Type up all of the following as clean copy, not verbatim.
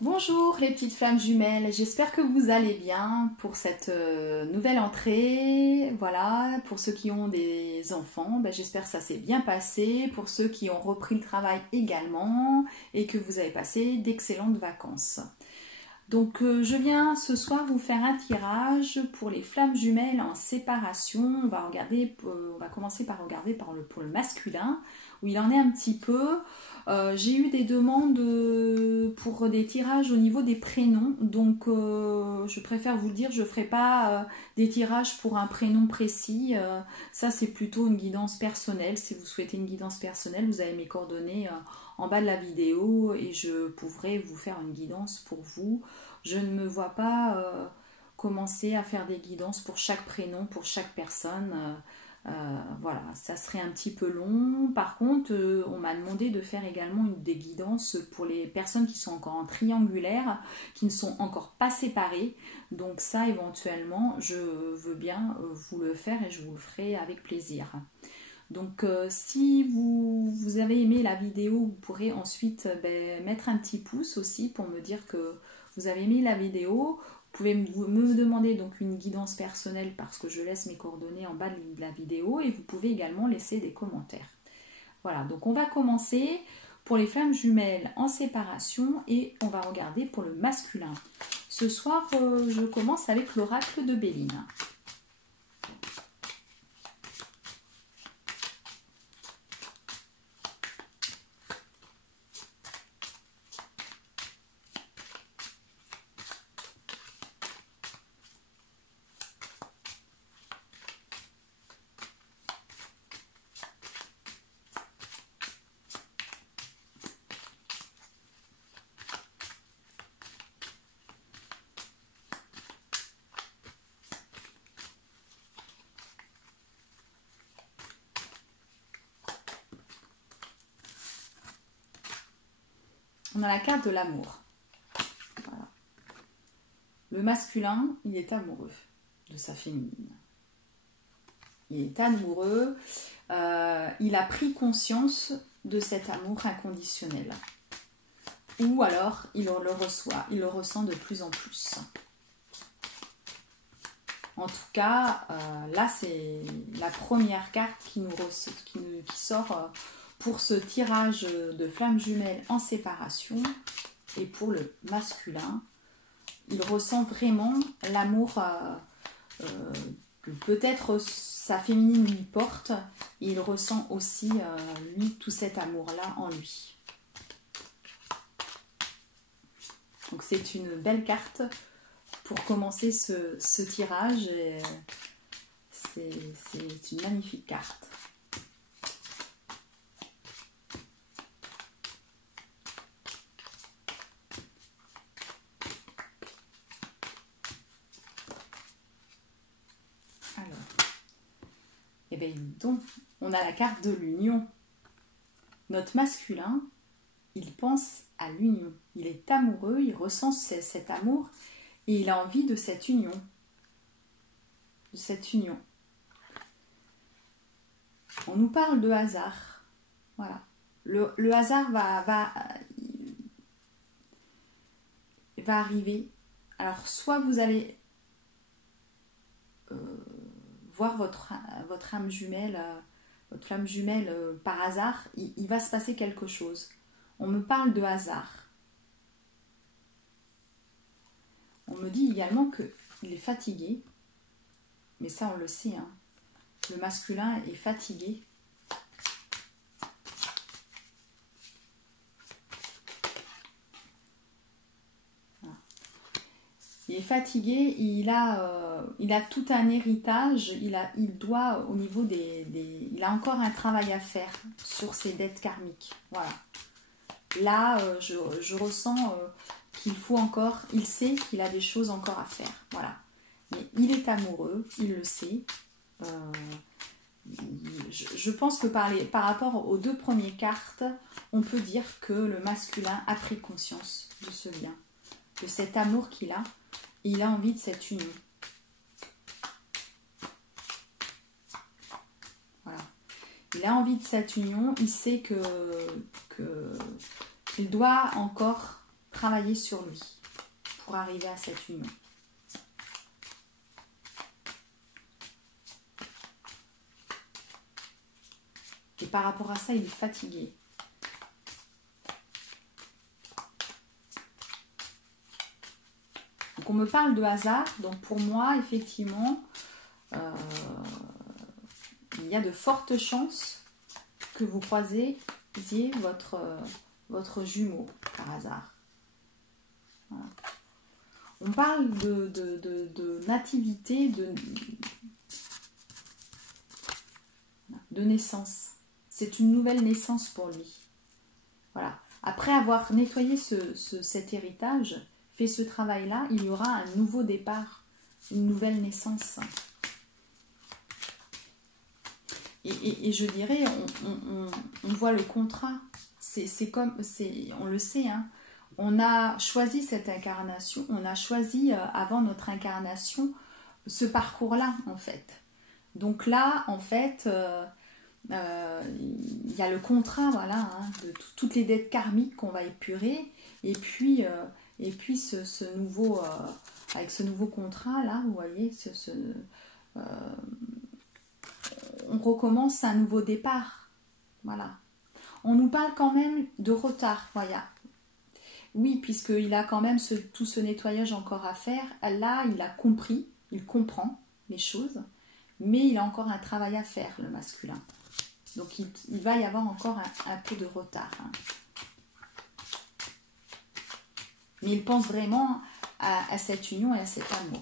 Bonjour les petites flammes jumelles, j'espère que vous allez bien pour cette nouvelle entrée. Voilà, pour ceux qui ont des enfants, j'espère que ça s'est bien passé. Pour ceux qui ont repris le travail également et que vous avez passé d'excellentes vacances. Donc je viens ce soir vous faire un tirage pour les flammes jumelles en séparation. On va commencer par regarder pour le masculin, où il en est un petit peu. J'ai eu des demandes pour des tirages au niveau des prénoms, donc je préfère vous le dire, je ne ferai pas des tirages pour un prénom précis. Ça c'est plutôt une guidance personnelle. Si vous souhaitez une guidance personnelle, vous avez mes coordonnées en bas de la vidéo et je pourrai vous faire une guidance pour vous. Je ne me vois pas commencer à faire des guidances pour chaque prénom, pour chaque personne. Voilà, ça serait un petit peu long. Par contre, on m'a demandé de faire également des guidances pour les personnes qui sont encore en triangulaire, qui ne sont encore pas séparées. Donc ça, éventuellement, je veux bien vous le faire et je vous le ferai avec plaisir. Donc si vous avez aimé la vidéo, vous pourrez ensuite mettre un petit pouce aussi pour me dire que vous avez aimé la vidéo. Vous pouvez me demander donc une guidance personnelle parce que je laisse mes coordonnées en bas de la vidéo et vous pouvez également laisser des commentaires. Voilà, donc on va commencer pour les flammes jumelles en séparation et on va regarder pour le masculin. Ce soir, je commence avec l'oracle de Béline. On a la carte de l'amour. Voilà. Le masculin, il est amoureux de sa féminine. Il est amoureux. Il a pris conscience de cet amour inconditionnel. Ou alors, il le ressent de plus en plus. En tout cas, là, c'est la première carte qui sort pour ce tirage de flammes jumelles en séparation. Et pour le masculin, il ressent vraiment l'amour que peut-être sa féminine lui porte. Et il ressent aussi, lui, tout cet amour-là en lui. Donc c'est une belle carte pour commencer ce tirage. C'est une magnifique carte. Et bien donc, on a la carte de l'union. Notre masculin, il pense à l'union. Il est amoureux, il ressent cet amour et il a envie de cette union. De cette union. On nous parle de hasard. Voilà. Le hasard va arriver. Alors, soit vous allez voir votre âme jumelle, votre flamme jumelle par hasard, il va se passer quelque chose. On me parle de hasard. On me dit également qu'il est fatigué, mais ça on le sait, hein. Le masculin est fatigué. Voilà. Il est fatigué, il a tout un héritage, il doit au niveau il a encore un travail à faire sur ses dettes karmiques. Voilà. Là, je ressens qu'il faut encore, il sait qu'il a des choses encore à faire. Voilà. Mais il est amoureux, il le sait. Je pense que par rapport aux deux premières cartes, on peut dire que le masculin a pris conscience de ce lien, de cet amour qu'il a. Et il a envie de cette union. Voilà. Il a envie de cette union. Il sait qu'il doit encore travailler sur lui pour arriver à cette union. Et par rapport à ça, il est fatigué. Donc on me parle de hasard, donc pour moi, effectivement, il y a de fortes chances que vous croisiez votre jumeau par hasard. Voilà. On parle de nativité, de naissance. C'est une nouvelle naissance pour lui. Voilà. Après avoir nettoyé cet héritage, fait ce travail-là, il y aura un nouveau départ, une nouvelle naissance. Et je dirais, on voit le contrat. On le sait, hein. On a choisi cette incarnation, on a choisi avant notre incarnation ce parcours-là, en fait. Donc là, en fait, il y a le contrat, voilà, hein, de toutes les dettes karmiques qu'on va épurer, et puis ce nouveau, avec ce nouveau contrat là, vous voyez, on recommence un nouveau départ, voilà. On nous parle quand même de retard, voilà. Oui, puisqu'il a quand même tout ce nettoyage encore à faire. Là, il a compris, il comprend les choses, mais il a encore un travail à faire, le masculin. Donc il va y avoir encore un peu de retard. Hein. Mais il pense vraiment à cette union et à cet amour.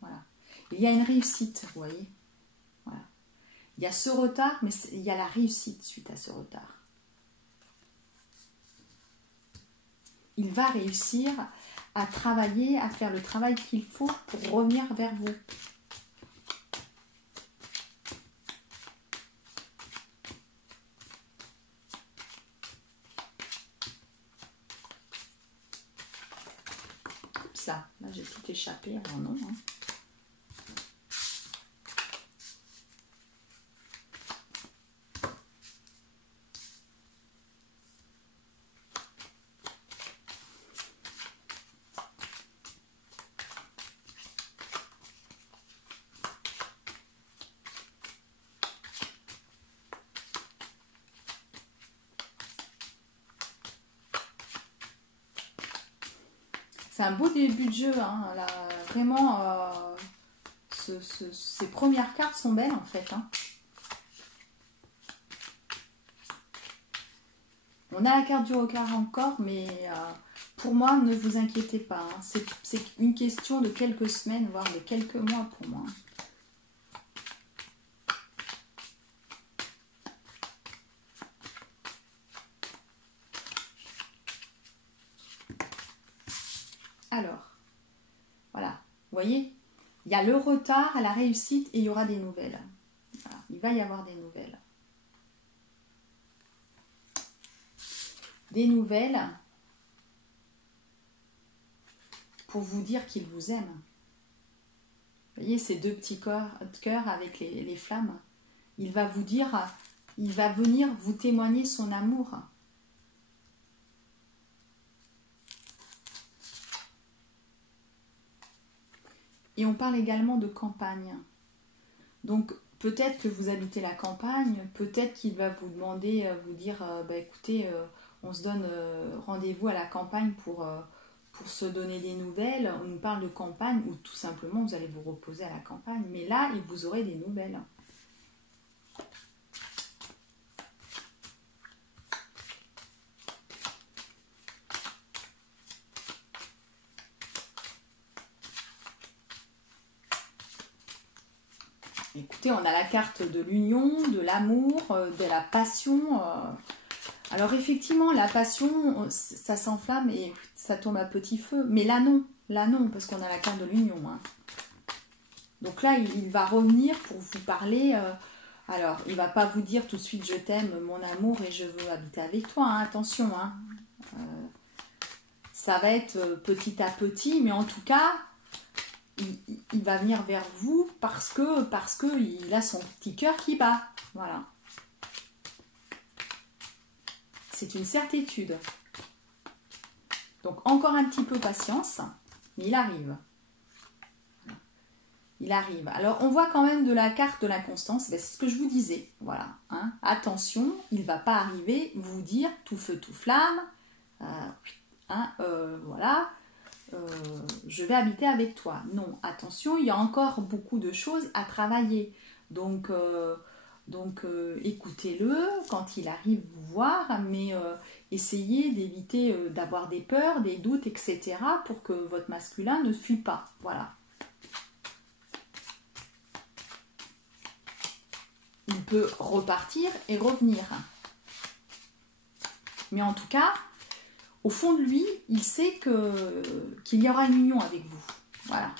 Voilà. Il y a une réussite, vous voyez. Voilà. Il y a ce retard, mais il y a la réussite suite à ce retard. Il va réussir à travailler, à faire le travail qu'il faut pour revenir vers vous. Là, j'ai tout échappé, alors non. Hein. C'est un beau début de jeu, hein. Là, vraiment, ces premières cartes sont belles en fait. Hein. On a la carte du regard encore, mais pour moi, ne vous inquiétez pas. Hein. C'est une question de quelques semaines, voire de quelques mois pour moi. Alors, voilà, vous voyez, il y a le retard à la réussite et il y aura des nouvelles. Voilà, il va y avoir des nouvelles. Des nouvelles pour vous dire qu'il vous aime. Vous voyez ces deux petits cœurs avec les flammes. Il va vous dire, il va venir vous témoigner son amour. Et on parle également de campagne. Donc peut-être que vous habitez la campagne, peut-être qu'il va vous demander, vous dire, bah, écoutez, on se donne rendez-vous à la campagne pour se donner des nouvelles. On nous parle de campagne ou tout simplement vous allez vous reposer à la campagne. Mais là, vous aurez des nouvelles. Écoutez, on a la carte de l'union, de l'amour, de la passion. Alors effectivement, la passion, ça s'enflamme et ça tombe à petit feu. Mais là non, parce qu'on a la carte de l'union. Hein. Donc là, il va revenir pour vous parler. Alors, il ne va pas vous dire tout de suite « je t'aime, mon amour, et je veux habiter avec toi hein, ». Attention, hein. Ça va être petit à petit, mais en tout cas... Il va venir vers vous parce que il a son petit cœur qui bat. Voilà. c'est une certitude. Donc encore un petit peu patience, mais il arrive. Il arrive. Alors on voit quand même de la carte de l'inconstance, ben, c'est ce que je vous disais. Voilà. Hein. Attention, il ne va pas arriver vous dire tout feu, tout flamme. Voilà. Je vais habiter avec toi. Non, attention, il y a encore beaucoup de choses à travailler. Donc écoutez-le quand il arrive vous voir, mais essayez d'éviter d'avoir des peurs, des doutes, etc. pour que votre masculin ne fuit pas. Voilà. Il peut repartir et revenir. Mais en tout cas, au fond de lui, il sait qu'il y aura une union avec vous. Voilà.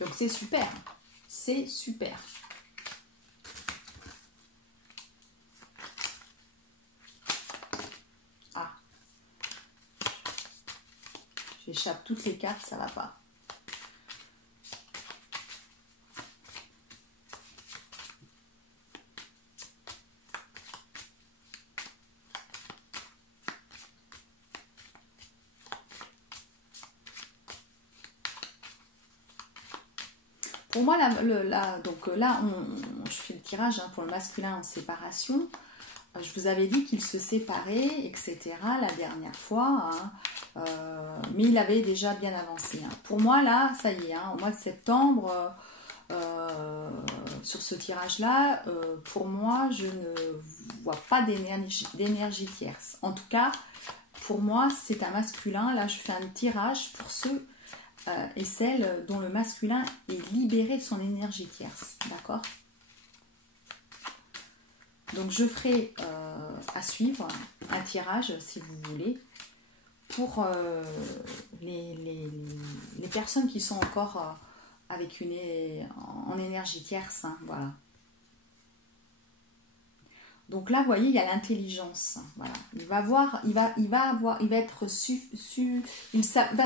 Donc c'est super. C'est super. Ah. J'échappe toutes les cartes, ça va pas. Pour moi, je fais le tirage pour le masculin en séparation. Je vous avais dit qu'il se séparait, etc. la dernière fois, hein, mais il avait déjà bien avancé. Hein. Pour moi, là, ça y est, hein, au mois de septembre, sur ce tirage-là, pour moi, je ne vois pas d'énergie tierce. En tout cas, pour moi, c'est un masculin. Là, je fais un tirage pour ceux et celles dont le masculin est libéré de son énergie tierce. D'accord ? Donc je ferai à suivre un tirage, si vous voulez, pour les personnes qui sont encore avec en énergie tierce. Hein, voilà. Donc là, vous voyez, il y a l'intelligence. Voilà. Il va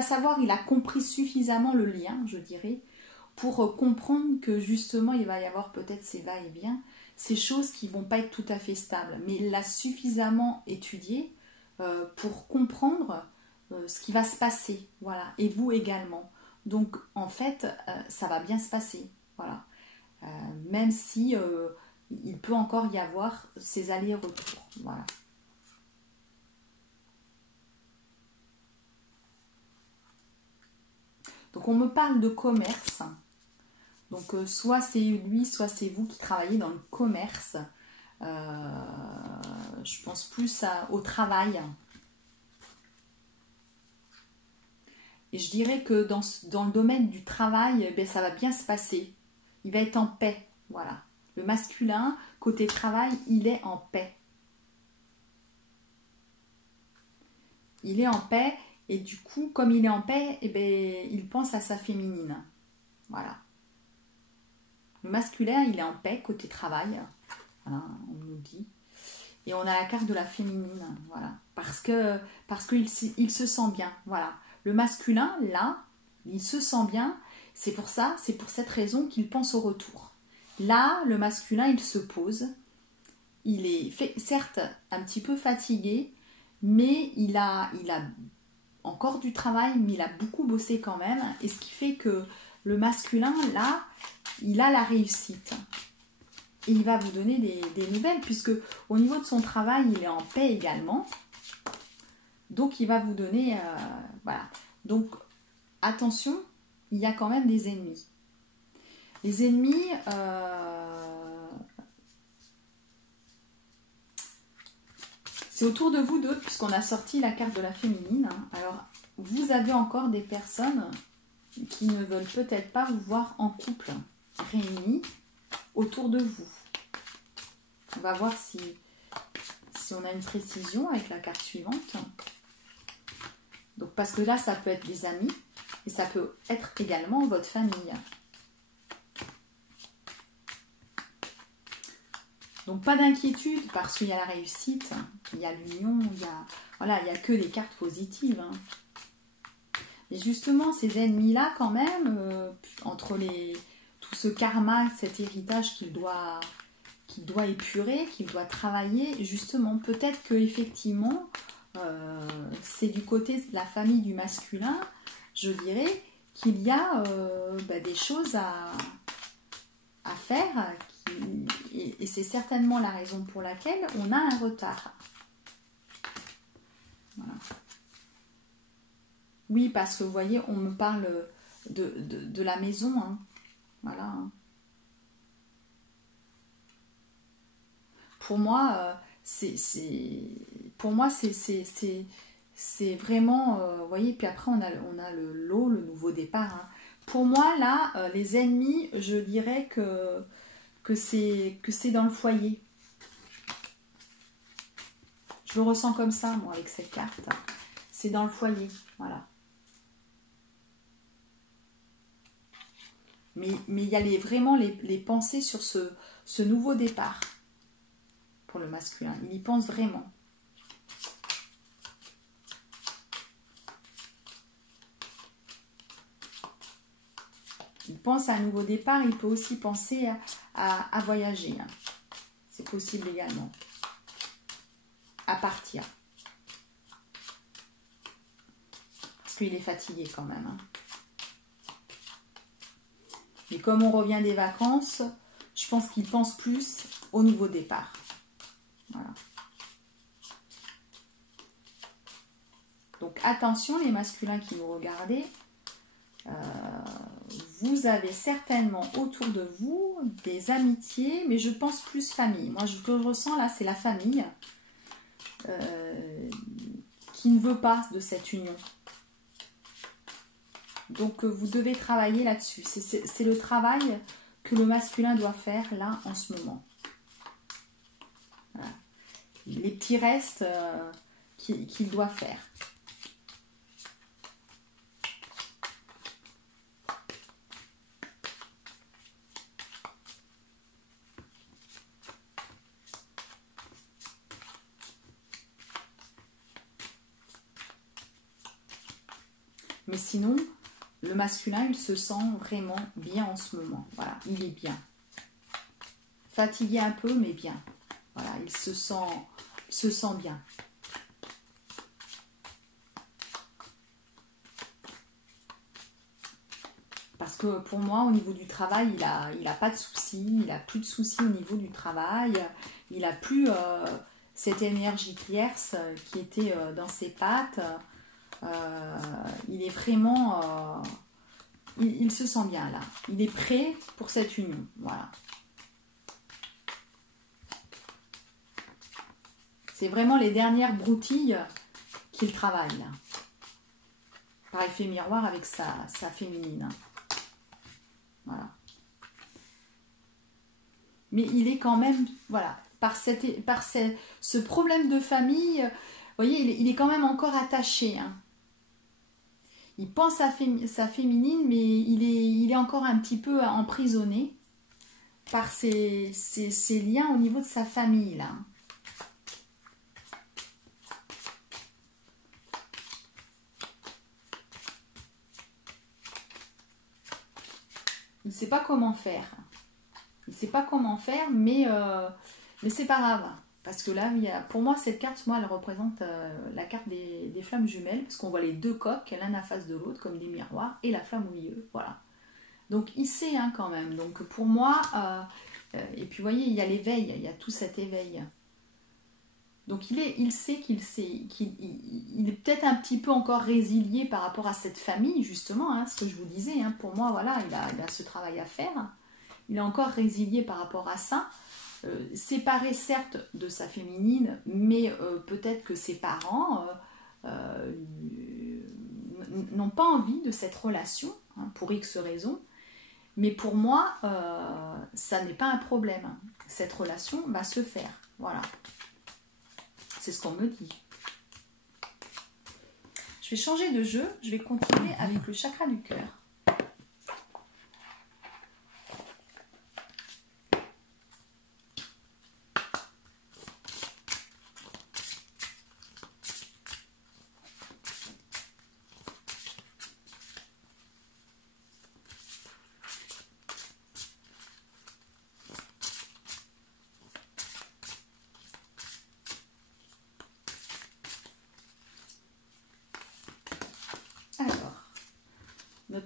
savoir, il a compris suffisamment le lien, je dirais, pour comprendre que justement, il va y avoir peut-être ces va-et-vient, ces choses qui ne vont pas être tout à fait stables. Mais il l'a suffisamment étudié pour comprendre ce qui va se passer. Voilà. Et vous également. Donc, en fait, ça va bien se passer. Voilà. Même si... il peut encore y avoir ces allers-retours. Voilà. Donc on me parle de commerce. Donc soit c'est lui, soit c'est vous qui travaillez dans le commerce. Je pense plus au travail. Et je dirais que dans le domaine du travail, ça va bien se passer. Il va être en paix. Voilà. Le masculin, côté travail, il est en paix. Il est en paix et du coup, comme il est en paix, il pense à sa féminine. Voilà. Le masculin, il est en paix côté travail. Voilà, on nous dit. Et on a la carte de la féminine. Voilà. Parce qu'il se sent bien. Voilà. Le masculin, là, il se sent bien. C'est pour cette raison qu'il pense au retour. Là, le masculin, il se pose. Il est certes un petit peu fatigué, mais il a encore du travail, mais il a beaucoup bossé quand même. Et ce qui fait que le masculin, là, il a la réussite. Et il va vous donner des nouvelles, puisque au niveau de son travail, il est en paix également. Donc, il va vous donner... voilà. Donc, attention, il y a quand même des ennemis. Les ennemis, c'est autour de vous deux, puisqu'on a sorti la carte de la féminine. Alors, vous avez encore des personnes qui ne veulent peut-être pas vous voir en couple, réunis autour de vous. On va voir si on a une précision avec la carte suivante. Donc, parce que là, ça peut être des amis, et ça peut être également votre famille. Donc pas d'inquiétude parce qu'il y a la réussite, il y a l'union, voilà, il y a que des cartes positives. Hein. Et justement, ces ennemis-là, quand même, entre tout ce karma, cet héritage qu'il doit épurer, qu'il doit travailler, justement, peut-être que effectivement, c'est du côté de la famille du masculin, je dirais, qu'il y a des choses à faire, et c'est certainement la raison pour laquelle on a un retard. Voilà. Oui, parce que vous voyez, on me parle de la maison, hein. Voilà. Hein. Pour moi, c'est vraiment, vous voyez, puis après on a le lot, le nouveau départ. Hein. Pour moi, là, les ennemis, je dirais que c'est dans le foyer. Je le ressens comme ça, moi, avec cette carte. C'est dans le foyer, voilà. Mais il y a vraiment les pensées sur ce nouveau départ pour le masculin. Il y pense vraiment. Il pense à un nouveau départ, il peut aussi penser à voyager. Hein. C'est possible également. À partir. Parce qu'il est fatigué quand même. Hein. Et comme on revient des vacances, je pense qu'il pense plus au nouveau départ. Voilà. Donc attention les masculins qui nous regardez. Vous avez certainement autour de vous des amitiés, mais je pense plus famille. Moi, ce que je ressens là, c'est la famille qui ne veut pas de cette union. Donc, vous devez travailler là-dessus. C'est le travail que le masculin doit faire là en ce moment. Voilà. Les petits restes qu'il doit faire. Mais sinon, le masculin, il se sent vraiment bien en ce moment. Voilà, il est bien. Fatigué un peu, mais bien. Voilà, il se sent bien. Parce que pour moi, au niveau du travail, il a pas de soucis. Il n'a plus de soucis au niveau du travail. Il n'a plus cette énergie tierce qui était dans ses pattes. Il est vraiment... il se sent bien là. Il est prêt pour cette union. Voilà. C'est vraiment les dernières broutilles qu'il travaille là. Par effet miroir avec sa féminine. Voilà. Mais il est quand même... Voilà. Par ce problème de famille, vous voyez, il est quand même encore attaché. Hein. Il pense à sa féminine, mais il est encore un petit peu emprisonné par ses liens au niveau de sa famille, là. Il ne sait pas comment faire. Il ne sait pas comment faire, mais c'est pas grave. Parce que là, pour moi, cette carte, elle représente la carte des flammes jumelles, parce qu'on voit les deux coques, l'un à face de l'autre, comme des miroirs, et la flamme au milieu. Voilà. Donc, il sait quand même. Donc, pour moi, et puis, vous voyez, il y a l'éveil, il y a tout cet éveil. Donc, il sait qu'il est peut-être un petit peu encore résilié par rapport à cette famille, justement, ce que je vous disais. Pour moi, voilà, il a ce travail à faire. Il est encore résilié par rapport à ça. Séparé certes de sa féminine, mais peut-être que ses parents n'ont pas envie de cette relation, pour X raisons, mais pour moi, ça n'est pas un problème. Cette relation va se faire, voilà. C'est ce qu'on me dit. Je vais changer de jeu, je vais continuer avec le chakra du cœur.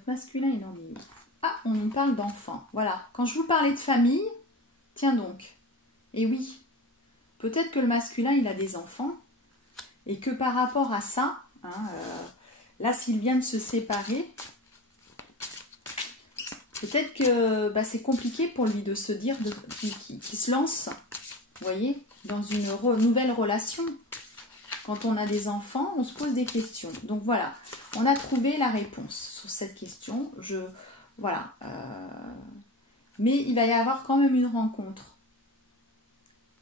votre masculin, il en est où? Ah, on nous parle d'enfants. Voilà. Quand je vous parlais de famille, tiens donc. Et oui, peut-être que le masculin, il a des enfants. Et que par rapport à ça, hein, là, s'il vient de se séparer, peut-être que c'est compliqué pour lui de se dire qu'il se lance, vous voyez, dans une nouvelle relation. Quand on a des enfants, on se pose des questions. Donc voilà, on a trouvé la réponse sur cette question. Voilà. Mais il va y avoir quand même une rencontre.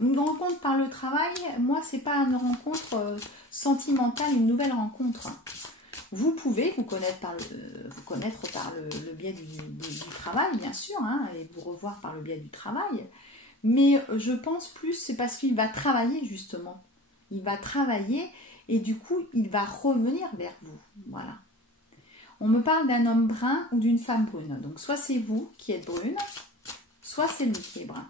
Une rencontre par le travail, moi, c'est pas une rencontre sentimentale, une nouvelle rencontre. Vous pouvez vous connaître par le biais du travail, bien sûr, hein, et vous revoir par le biais du travail. Mais je pense plus, c'est parce qu'il va travailler, justement. Il va travailler et du coup, il va revenir vers vous. Voilà. On me parle d'un homme brun ou d'une femme brune. Donc, soit c'est vous qui êtes brune, soit c'est lui qui est brun.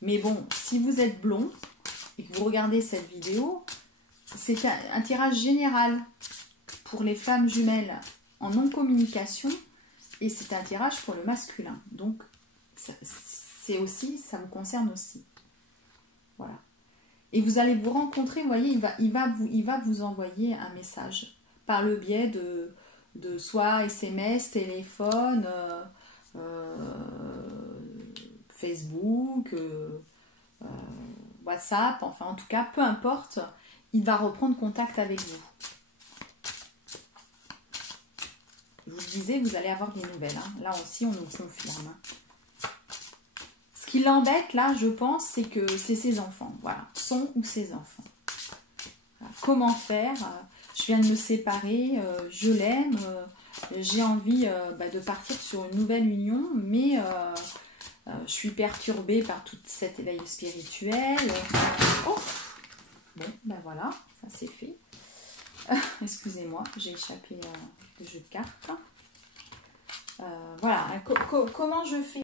Mais bon, si vous êtes blond et que vous regardez cette vidéo, c'est un tirage général pour les femmes jumelles en non-communication et c'est un tirage pour le masculin. Donc, c'est aussi, ça vous concerne aussi. Voilà. Et vous allez vous rencontrer, vous voyez, il va vous envoyer un message par le biais de soit SMS, téléphone, Facebook, WhatsApp, enfin en tout cas, peu importe, il va reprendre contact avec vous. Je vous le disais, vous allez avoir des nouvelles. Hein. Là aussi, on nous confirme. Ce qui l'embête, là, je pense, c'est que c'est ses enfants. Voilà, son ou ses enfants. Voilà. Comment faire? Je viens de me séparer, je l'aime, j'ai envie de partir sur une nouvelle union, mais je suis perturbée par tout cet éveil spirituel. Oh, bon, voilà, ça c'est fait. Excusez-moi, j'ai échappé le jeu de cartes. Voilà, comment je fais?